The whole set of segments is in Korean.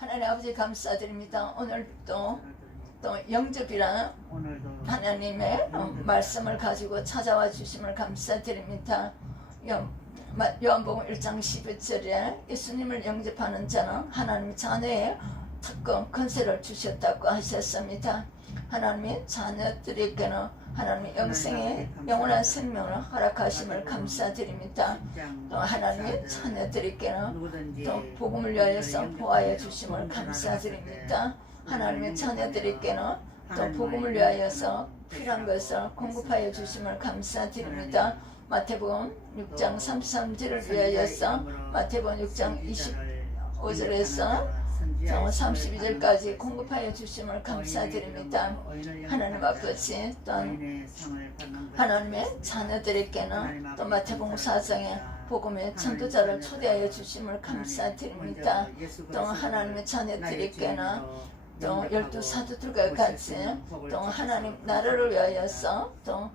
하나님 아버지 감사드립니다. 오늘도 또 영접이란 하나님의 말씀을 가지고 찾아와 주심을 감사드립니다. 요한복음 1장 12절에 예수님을 영접하는 자는 하나님 자녀의 특권 권세를 주셨다고 하셨습니다. 하나님의 자녀들에게는 하나님의 영생의 영원한 생명을 허락하심을 감사드립니다. 또 하나님의 자녀들에게는 또 복음을 위하여서 보호하여 주심을 감사드립니다. 하나님의 자녀들에게는 또 복음을 위하여서 필요한 것을 공급하여 주심을 감사드립니다. 마태복음 6장 33절을 위하여서 마태복음 6장 25절에서 32절까지 공급하여 주심을 감사드립니다. 하나님 아버지, 또한 하나님의 자녀들에게는 또 마태복음 4장에 복음의 전도자를 초대하여 주심을 감사드립니다. 또 하나님의 자녀들에게는 또 12사도들과 같이 또 하나님 나라를 위하여서 또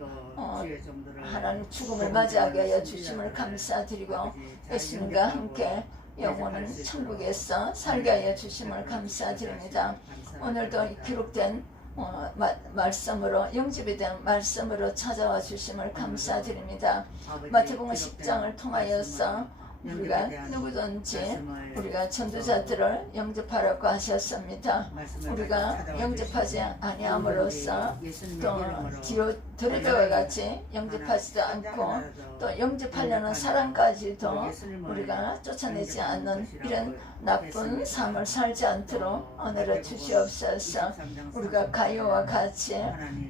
하나님 죽음을 맞이하게 하여 주심을 감사드리고 예수님과 함께 영혼은 천국에서 살게 하여 주심을 감사드립니다. 오늘도 기록된 말씀으로 영접이 된 말씀으로 찾아와 주심을 감사드립니다. 마태복음 10장을 통하여서 우리가 누구든지 우리가 전도자들을 영접하라고 하셨습니다. 우리가 영접하지 아니함으로써 또 디오드레베와 같이 영접하지도 않고 또 영접하려는 사람까지도 우리가 쫓아내지 않는 이런 나쁜 삶을 살지 않도록 은혜를 주시옵소서. 우리가 가요와 같이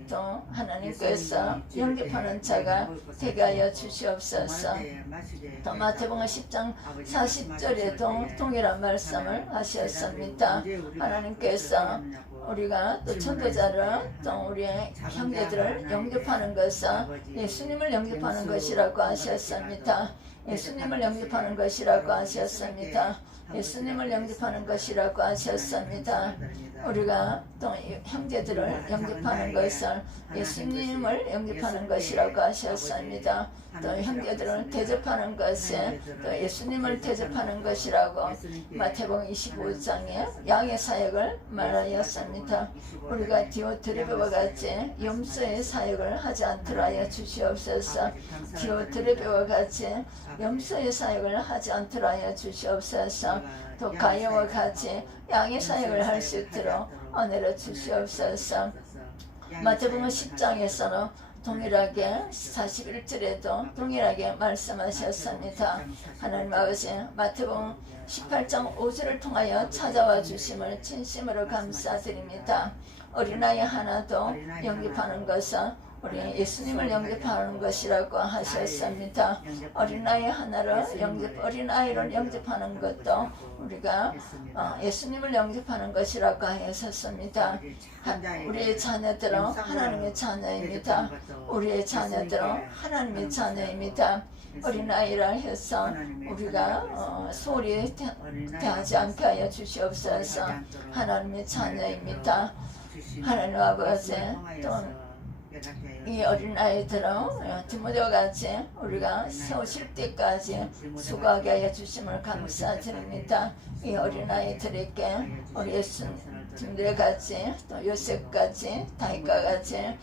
또 하나님께서 영접하는 자가 되게 하여 주시옵소서. 또 마태복음 10장 40절에도 동일한 말씀을 하셨습니다. 하나님께서 우리가 또 전도자를 또 우리의 형제들을 영접하는 것은 예수님을 영접하는 것이라고 하셨습니다. 예수님을 영접하는 것이라고 하셨습니다. 예수님을 영접하는 것이라고 하셨습니다. 우리가 또 형제들을 영접하는 것을 예수님을 영접하는 것이라고 하셨습니다. 또 형제들을 대접하는 것은 또 예수님을 대접하는 것이라고 마태복음 25장에 양의 사역을 말하였습니다. 우리가 디오드레베와 같이 염소의 사역을 하지 않도록 하여 주시옵소서. 디오드레베와 같이 염소의 사역을 하지 않도록 하여 주시옵소서. 또 가요와 같이 양의 사역을 할 수 있도록 은혜를 주시옵소서. 마태복음 10장에서는 동일하게 41절에도 동일하게 말씀하셨습니다. 하나님 아버지, 마태복음 18장 5절을 통하여 찾아와 주심을 진심으로 감사드립니다. 어린아이 하나도 영접하는 것은 우리 예수님을 영접하는 것이라고 하셨습니다. 어린아이 하나를 어린아이를 영접하는 것도 우리가 예수님을 영접하는 것이라고 하셨습니다. 우리의 자녀들은 하나님의 자녀입니다. 우리의 자녀들은 하나님의 자녀입니다. 어린아이라 해서 우리가 소홀히 대하지 않게 하여 주시옵소서. 하나님의 자녀입니다. 하나님 아버지, 또 이 어린아이들은 디모데와 같이 우리가 세우실 때까지 수고하게 하여 주심을 감사드립니다. 이 어린아이들에게 우리 예수님들 같이 또 요셉같이 다윗과 같이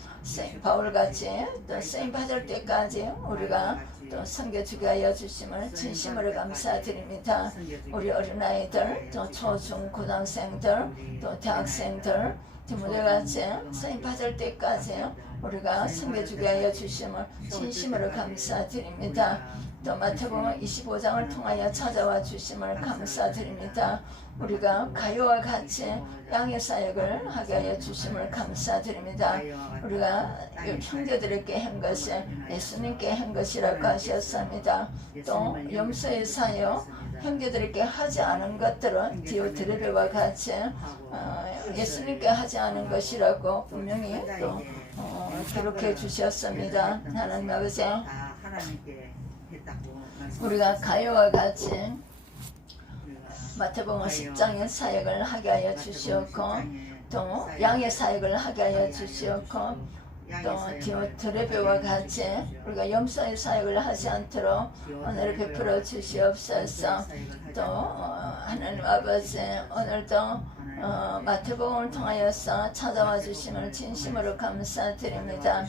바울같이 또 쓰임 받을 때까지 우리가 또 섬겨주게 하여 주심을 진심으로 감사드립니다. 우리 어린아이들 또 초중 고등학생들 또 대학생들 디모데같이 쓰임 받을 때까지 우리가 섬겨주게 하여 주심을 진심으로 감사드립니다. 또 마태복음 25장을 통하여 찾아와 주심을 감사드립니다. 우리가 가요와 같이 양의 사역을 하게 하여 주심을 감사드립니다. 우리가 형제들에게 한 것이 예수님께 한 것이라고 하셨습니다. 또 염소의 사역 형제들에게 하지 않은 것들은 디오드레베와 같이 예수님께 하지 않은 것이라고 분명히 또 기록해 주셨습니다. 하나님 아버지, 우리가 가요와 같이 마태복음 10장의 사역을 하게 하여 주시옵고 또 양의 사역을 하게 하여 주시옵고 또 디오트레베와 같이 우리가 염소의 사역을 하지 않도록 오늘 베풀어 주시옵소서. 또 하나님 아버지 오늘도 마태복음을 통하여서 찾아와 주심을 진심으로 감사드립니다.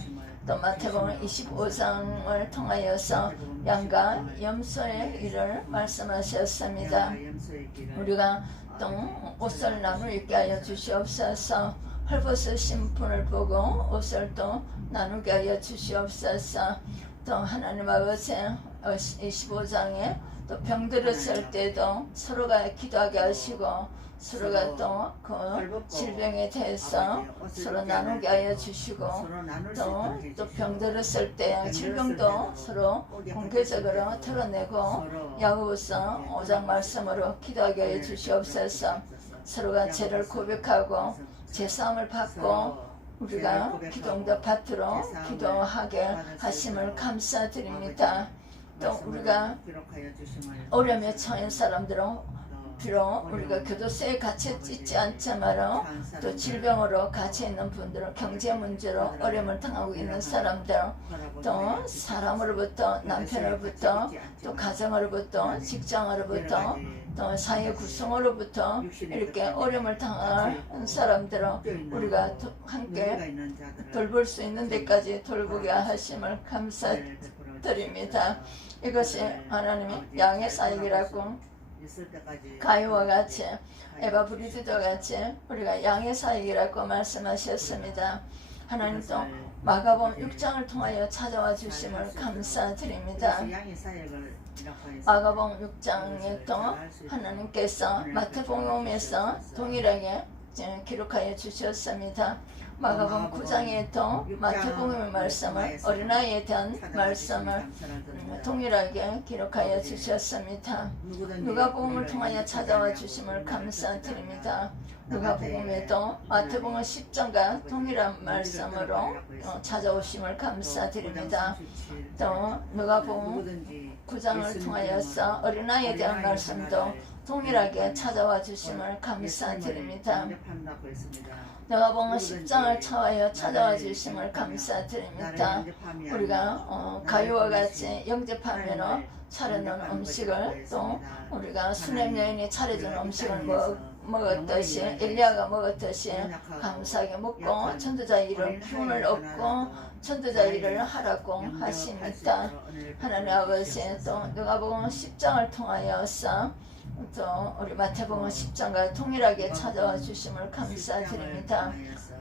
또 마태복음 25장을 통하여서 양과 염소의 일을 말씀하셨습니다. 우리가 또 옷을 나누어 입게 하여 주시옵소서. 헐벗은 신분을 보고 옷을 또 나누게 하여 주시옵소서. 또 하나님 아버지 25장에 또 병들었을 때도 서로가 기도하게 하시고 서로가 또 그 질병에 대해서 서로 나누게 하여 주시고 또 병들었을 때 질병도 서로 공개적으로 털어내고 야고보서 5장 말씀으로 기도하게 하여 주시옵소서. 서로가 죄를 고백하고 제사함을 받고 우리가 기도응답 받도록 기도하게 하심을 감사드립니다. 또 우리가 어려움에 처한 사람들은 비록 우리가 교도소에 갇혀 있지 않지만 또 질병으로 갇혀 있는 분들은 경제 문제로 어려움을 당하고 있는 사람들 또 사람으로부터 남편으로부터 또 가정으로부터 직장으로부터 또 사회 구성으로부터 이렇게 어려움을 당한 사람들은 우리가 함께 돌볼 수 있는 데까지 돌보게 하심을 감사드립니다. 이것이 하나님의 양의 사역이라고 가요와 같이 에바브리드도 같이 우리가 양의 사역이라고 말씀하셨습니다. 하나님 또 마가복음 6장을 통하여 찾아와 주심을 감사드립니다. 마가복음 6장에 또 하나님께서 마태복음에서 동일하게 기록하여 주셨습니다. 마가복음 9장에 또 마태복음의 말씀을 어린아이에 대한 말씀을 동일하게 기록하여 주셨습니다. 누가복음을 통하여 찾아와 주심을 감사드립니다. 누가복음에도 마태복음 10장과 동일한 말씀으로 찾아오심을 감사드립니다. 또 누가복음 9장을 통하여서 어린아이에 대한 말씀도 동일하게 찾아와 주심을 감사드립니다. 누가복음 10장을 통하여 찾아와 주심을 감사드립니다. 우리가 가요와 같이 영접하면 차려놓은 음식을 또 우리가 수냄 여인이 차려준 음식을 먹었듯이 엘리야가 먹었듯이 감사하게 먹고 전도자 일을 기운을 얻고 전도자 일을 하라고 하십니다. 하나님 아버지 또 누가복음 10장을 통하여서 또 우리 마태복음 10장과 동일하게 찾아와 주심을 감사드립니다.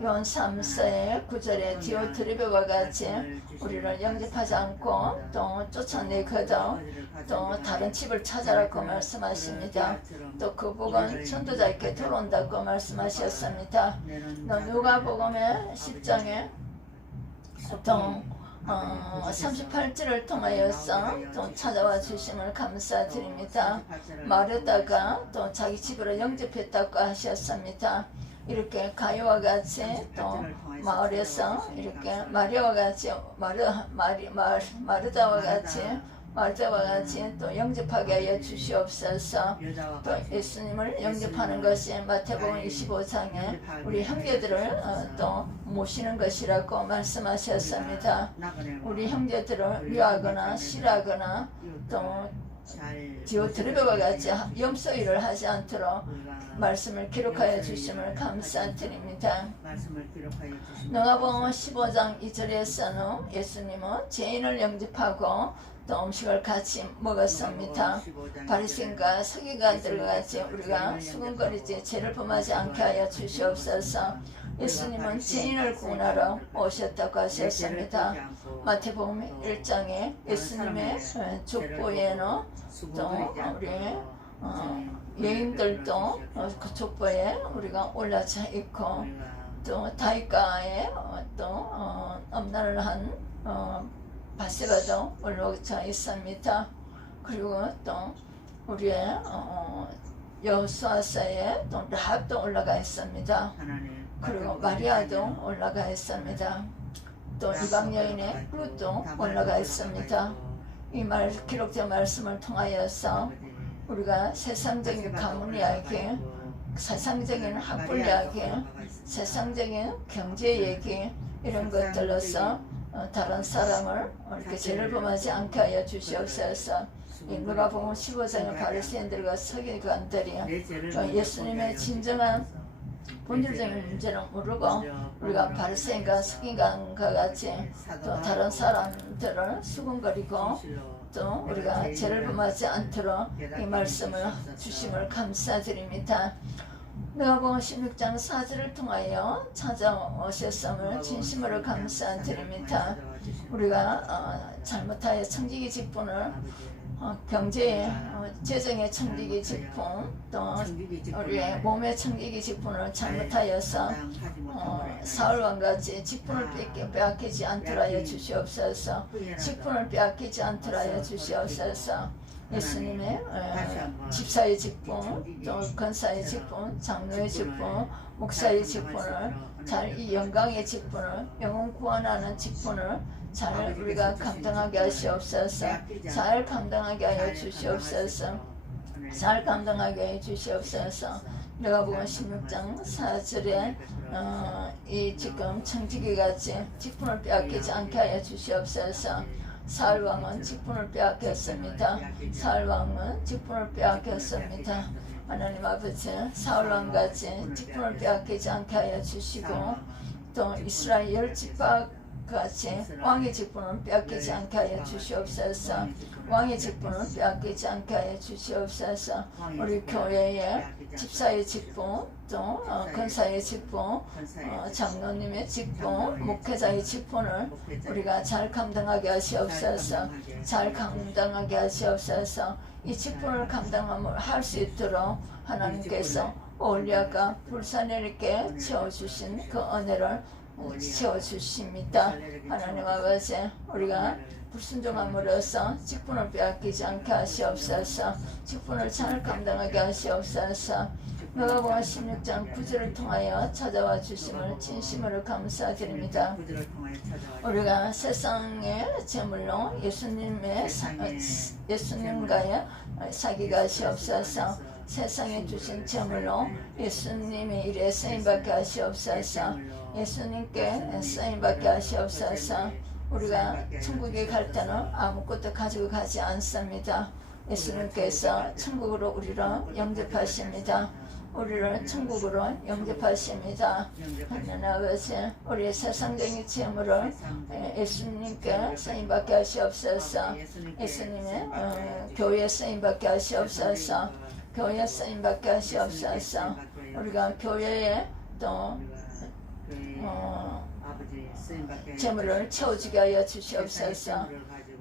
요한 3서의 9절에 디오트레베와 같이 우리를 영접하지 않고 또 쫓아내거든 또 다른 집을 찾아라고 말씀하십니다. 또 그 복은 전도자에게 들어온다고 말씀하셨습니다. 누가복음의 10장에 또 38절을 통하여서 또 찾아와 주심을 감사드립니다. 마르다가 또 자기 집으로 영접했다고 하셨습니다. 이렇게 가요와 같이 또 마을에서 이렇게 마리아와 같이 마르다와 같이 또 영접하게 하여 주시옵소서. 또 예수님을 영접하는 것이 마태복음 25장에 우리 형제들을 또 모시는 것이라고 말씀하셨습니다. 우리 형제들을 위하거나 싫어하거나 또 디오트레베와 같이 염소 일을 하지 않도록 말씀을 기록하여 주심을 감사드립니다. 누가복음 15장 2절에서는 예수님은 죄인을 영접하고 또 음식을 같이 먹었습니다. 바리새인과 서기관들과 같이 우리가 수군거리지 죄를 범하지 않게 하여 주시옵소서. 예수님은 죄인을 구원하러 오셨다고 하셨습니다. 마태복음 1장에 예수님의 족보에는 또 우리 예인들도 그 족보에 우리가 올라져 있고 또 다윗가에 또 엄란을 한 바세바도 올라져 있습니다. 그리고 또 우리의 여호수아서에 또 라합도 올라가 있습니다. 그리고 마리아도 올라가 있습니다. 또 이방 여인의 룻도 올라가 있습니다. 이 기록된 말씀을 통하여서 우리가 세상적인 가문 이야기, 세상적인 학벌 이야기, 세상적인 경제 얘기 이런 것들로서 다른 사람을 이렇게 죄를 범하지 않게 하여 주시옵소서. 누가복음 15장의 바리새인들과 서기관들이 예수님의 진정한 본질적인 문제는 모르고 우리가 바리새인과 서기관과 같이 또 다른 사람들을 수군거리고 또 우리가 죄를 범하지 않도록 이 말씀을 주심을 감사드립니다. 누가복음 16장 4절을 통하여 찾아오셨음을 진심으로 감사드립니다. 우리가 잘못하여 청지기 직분을 경제의 재정의 청지기 직분 또 우리의 몸의 청지기 직분을 잘못하여서 사울왕 같이 직분을 빼앗기지 않도록 하여 주시옵소서. 직분을 빼앗기지 않도록 하여 주시옵소서. 예수님의 집사의 직분, 또 권사의 직분, 장로의 직분, 목사의 직분을 잘 이 영광의 직분을 영혼 구원하는 직분을 잘 우리가 감당하게 하시옵소서. 잘 감당하게 하여 주시옵소서. 잘 감당하게 해 주시옵소서. 누가복음 16장 4절에 이 지금 청지기 같이 직분을 빼앗기지 않게 하여 주시옵소서. 사울왕은 직분을 빼앗겼습니다. 사울왕은 직분을 빼앗겼습니다. 하나님 아버지, 사울왕같이 직분을 빼앗기지 않게 하여 주시고 또 이스라엘 열 지파 같이 왕의 직분을 빼앗기지 않게 하여 주시옵소서. 왕의 직분을 빼앗기지 않게 하여 주시옵소서. 우리 교회의 집사의 직분, 또 권사의 직분, 장로님의 직분, 목회자의 직분을 우리가 잘 감당하게 하시옵소서. 잘 감당하게 하시옵소서. 이 직분을 감당할 수 있도록 하나님께서 올리아가 불사내리게 채워주신 그 은혜를 채워주십니다. 하나님 아버지, 우리가 불순종함으로써 직분을 빼앗기지 않게 하시옵소서. 직분을 잘 감당하게 하시옵소서. 누가복음 16장 9절을 통하여 찾아와 주심을 진심으로 감사드립니다. 우리가 세상의 제물로 예수님과의 사귀게 하시옵소서. 세상에 주신 제물로 예수님의 일에 쓰임받게 하시옵소서. 예수님께 쓰임받게 하시옵소서. 우리가 천국에 갈 때는 아무것도 가지고 가지 않습니다. 예수님께서 천국으로 우리를 영접하십니다. 우리를 천국으로 영접하십니다. 하나님 아버지, 우리의 세상적인 재물을 예수님께 쓰임받게 하시옵소서. 예수님의 교회에 쓰임받게 하시옵소서. 교회에 쓰임받게 하시옵소서. 우리가 교회에 또 재물을 채워주게 하여 주시옵소서.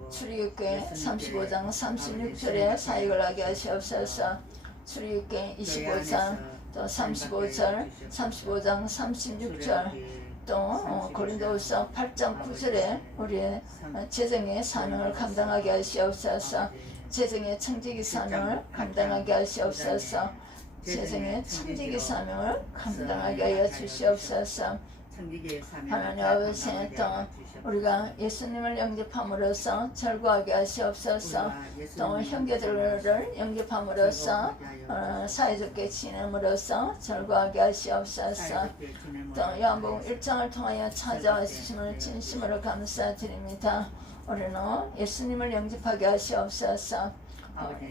출애굽기 35장 36절에 사역을 하게 하시옵소서. 출애굽기 25장 또 35장 36절 또 고린도후서 8장 9절에 우리의 재정의 사명을 감당하게 하시옵소서. 재정의 청지기 사명을 감당하게 하시옵소서. 재정의 청지기 사명을 감당하게 하여 주시옵소서. 하나님 아버지, 또 우리가 예수님을 영접함으로써 절구하게 하시옵소서. 또 형제들을 영접함으로써 사이좋게 지냄으로써 절구하게 하시옵소서. 또 요한복음 1장을 통하여 찾아와 주심을 진심으로 감사드립니다. 우리는 예수님을 영접하게 하시옵소서.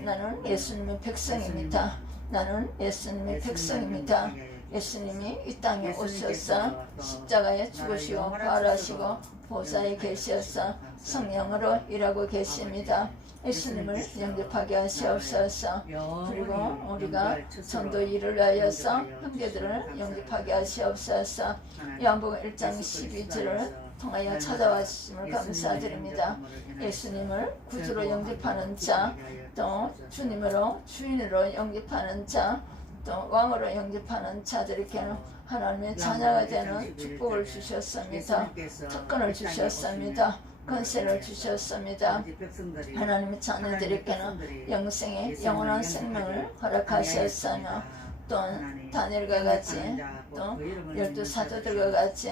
나는 예수님의 백성입니다. 나는 예수님의 백성입니다. 예수님이 이 땅에 오셔서 십자가에 죽으시고 부활하시고 보좌에 계셔서 성령으로 일하고 계십니다. 예수님을 영접하게 하시옵소서. 그리고 우리가 전도 일을 하여서 형제들을 영접하게 하시옵소서. 요한복음 1장 12절을 통하여 찾아와 주심을 감사드립니다. 예수님을 구주로 영접하는 자, 또 주님으로 주인으로 영접하는 자, 또 왕으로 영접하는 자들에게는 하나님의 자녀가 되는 축복을 주셨습니다. 특권을 주셨습니다. 권세를 주셨습니다. 하나님의 자녀들에게는 영생의 영원한 생명을 허락하셨으며 또 다니엘과 같이 또 12사도들과 같이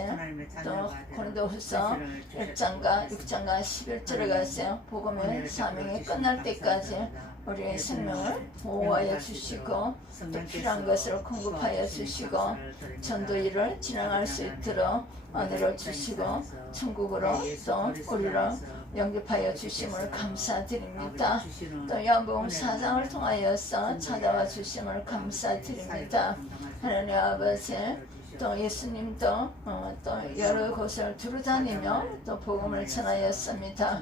또 고린도후서 1장과 6장과 11절에 같이 복음의 사명이 끝날 때까지 우리의 생명을 보호하여 주시고 또 필요한 것을 공급하여 주시고 전도 일을 진행할 수 있도록 은혜를 주시고 천국으로 또 우리를 영접하여 주심을 감사드립니다. 또 요한복음 4장을 통하여서 찾아와 주심을 감사드립니다. 하나님 아버지, 또 예수님도 또 여러 곳을 두루다니며 또 복음을 전하였습니다.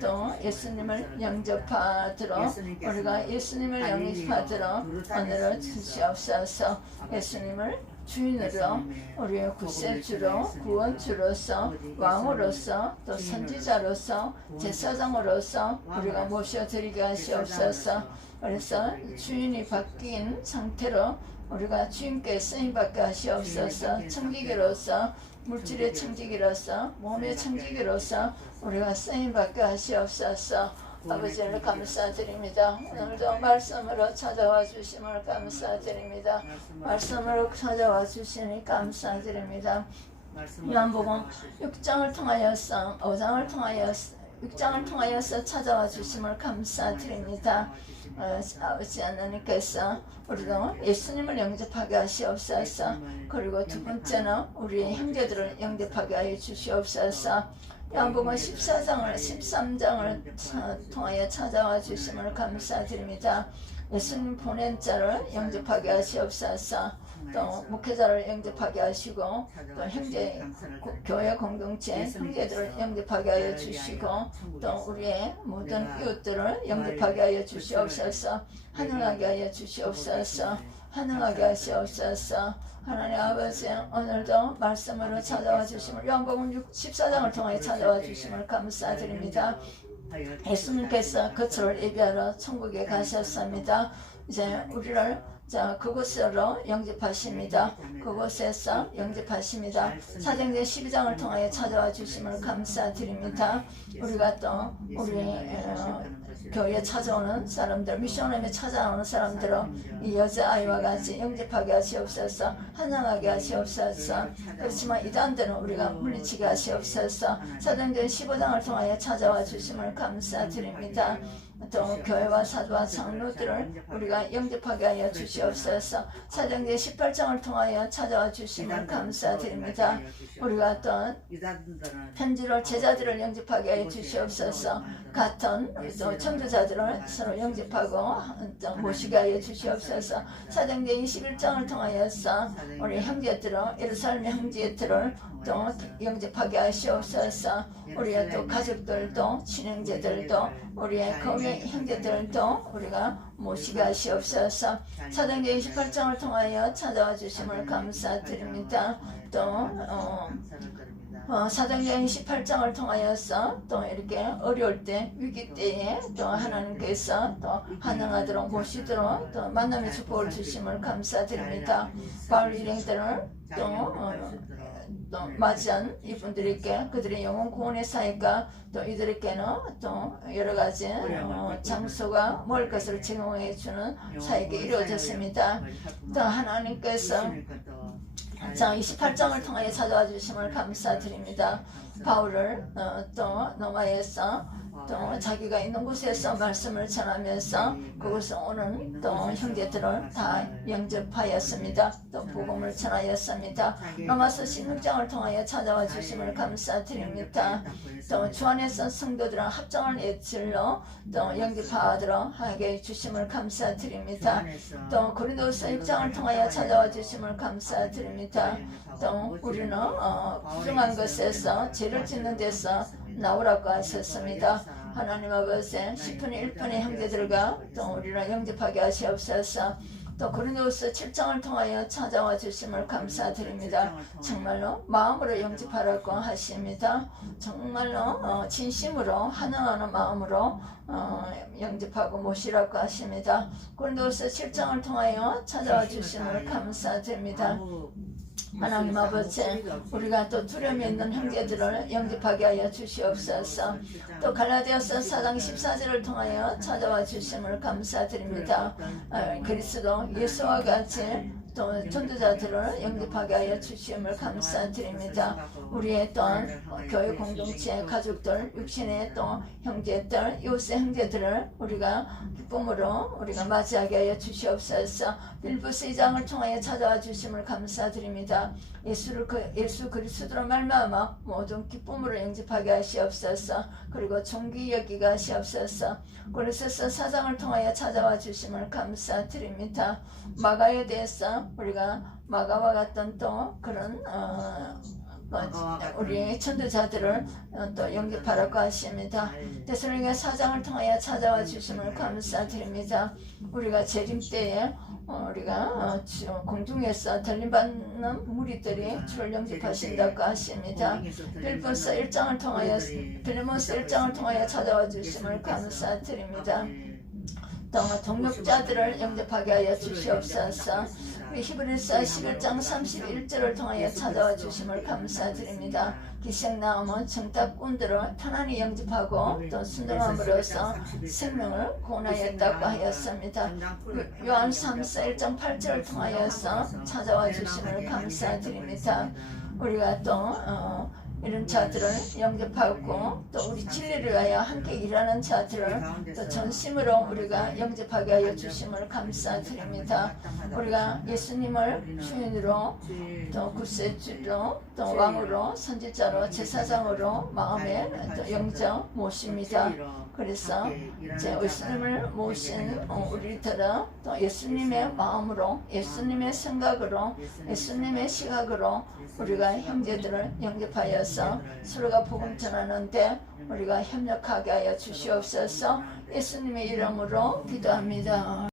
또 예수님을 영접하도록 우리가 예수님을 영접하도록 은혜를 주시옵소서. 예수님을 주인으로 우리의 구세주로 구원주로서 왕으로서 또 선지자로서 제사장으로서 우리가 모셔드리게 하시옵소서. 그래서 주인이 바뀐 상태로 우리가 주님께 쓰임받게 하시옵소서. 청지기로서 물질의 청지기로서 몸의 청지기로서 우리가 쓰임받게 하시옵소서. 아버지를 감사드립니다. 오늘도 말씀으로 찾아와 주심을 감사드립니다. 말씀으로 찾아와 주시니 감사드립니다. 요한복음 6장을 통하여서 5장을 통하여서 6장을 통하여서 찾아와 주심을 감사드립니다. 아버지 하나님께서 우리도 예수님을 영접하게 하시옵소서. 그리고 두 번째는 우리의 형제들을 영접하게 하여 주시옵소서. 요한복음 14장을 13장을 통하여 찾아와 주심을 감사드립니다. 예수님 보낸 자를 영접하게 하시옵소서. 또 목회자를 영접하게 하시고 또 형제 교회 공동체 형제들을 영접하게 하여 주시고 또 우리의 모든 이웃들을 영접하게 하여 주시옵소서. 환영하게 하여 주시옵소서. 환영하게 하시옵소서. 하나님 아버지, 오늘도 말씀으로 찾아와 주심을 요한복음 14장을 통해 찾아와 주심을 감사드립니다. 예수님께서 거처를 예비하러 천국에 가셨습니다. 이제 우리를 그곳으로 영접하십니다. 그곳에서 영접하십니다. 사도행전 12장을 통하여 찾아와 주심을 감사드립니다. 우리가 또 우리 교회에 찾아오는 사람들, 미션홈에 찾아오는 사람들을 이 여자아이와 같이 영접하게 하시옵소서. 환영하게 하시옵소서. 그렇지만 이단들은 우리가 물리치게 하시옵소서. 사도행전 15장을 통하여 찾아와 주심을 감사드립니다. 또 교회와 사도와 장로들을 우리가 영접하게 하여 주시옵소서. 사도행전 18장을 통하여 찾아와 주심을 감사드립니다. 우리가 또 편지로 제자들을 영접하게 하여 주시옵소서. 같은 또 청교자들을 서로 영접하고 또 모시게 하여 주시옵소서. 사도행전 21장을 통하여서 우리 형제들을 예루살렘 형제들을 또 영접하게 하시옵소서. 우리의 또 가족들도 친형제들도 우리의 교회 형제들도 우리가 모시게 하시옵소서. 사도행전 28장을 통하여 찾아와 주심을 감사드립니다. 또 사도행전 28장을 통하여서 또 이렇게 어려울 때 위기 때에 또 하나님께서 또 환영하도록 모시도록 또 만남의 축복을 주심을 감사드립니다. 바울 일행들을 또 맞이한 이분들에게 그들의 영혼 구원의 사역과 또 이들에게는 또 여러 가지 장소가 먹을 것을 제공해 주는 사역이 이루어졌습니다. 또 하나님께서 28장을 통하여 찾아와 주심을 감사드립니다. 바울을 또 로마에서 또 자기가 있는 곳에서 말씀을 전하면서 그곳에 오는 또 형제들을 다 영접하였습니다. 또 복음을 전하였습니다. 로마서 16장을 통하여 찾아와 주심을 감사드립니다. 또 주 안에서 성도들은 합정을 예질로 또 영접하도록 하게 주심을 감사드립니다. 또 고린도서 6장을 통하여 찾아와 주심을 감사드립니다. 또 우리는 부정한 것에서 죄를 짓는 데서 나오라고 하셨습니다. 하나님 아버지 10분의 1분의 형제들과 또 우리를 영접하게 하시옵소서. 또 고린도서 7장을 통하여 찾아와 주심을 감사드립니다. 정말로 마음으로 영접하라고 하십니다. 정말로 진심으로 환영하는 마음으로 영접하고 모시라고 하십니다. 고린도서 7장을 통하여 찾아와 주심을 감사드립니다. 하나님 아버지, 우리가 또 두려움이 있는 형제들을 영접하게 하여 주시옵소서. 또 갈라디아서 4장 14절을 통하여 찾아와 주심을 감사드립니다. 그리스도 예수와 같이 또 전도자들을 영접하게 하여 주심을 감사드립니다. 우리의 또한 교회 공동체 가족들, 육신의 또 형제들, 이웃의 형제들을 우리가 기쁨으로 우리가 맞이하게 하여 주시옵소서. 빌보스 2장을 통하여 찾아와 주심을 감사드립니다. 예수 그리스도로 말미암아 모든 기쁨으로 영접하게 하시옵소서. 그리고 존귀 여기게 하시옵소서. 고린도서 4장을 통하여 찾아와 주심을 감사드립니다. 마가에 대해서 우리가 마가와 같은 또 그런 우리 천도자들을 또 영접하라고 하십니다. 데살로니가 4장을 통하여 찾아와 주심을 감사드립니다. 우리가 재림 때에 우리가 공중에서 들림받는 무리들이 주를 영접하신다고 하십니다. 빌보스 1장을 통하여 빌레몬스 1장을 통하여 찾아와 주심을 감사드립니다. 또 동역자들을 영접하게 하여 주시옵소서. 히브리서 11장 31절을 통하여 찾아와 주심을 감사드립니다. 기생나음은 정답꾼들을 편안히 영접하고 또 순종함으로써 생명을 구원하였다고 하였습니다. 요한 3서 1장 8절을 통하여서 찾아와 주심을 감사드립니다. 우리가 또 이런 자들을 영접하고 또 우리 진리를 위하여 함께 일하는 자들을 또 전심으로 우리가 영접하게 하여 주심을 감사드립니다. 우리가 예수님을 주인으로 또 구세주로 또 왕으로 선지자로 제사장으로 마음에 또 영접 모십니다. 그래서 이제 예수님을 모신 우리들은 또 예수님의 마음으로 예수님의 생각으로 예수님의 시각으로 우리가 형제들을 영접하여서 서로가 복음 전하는데 우리가 협력하게 하여 주시옵소서. 예수님의 이름으로 기도합니다.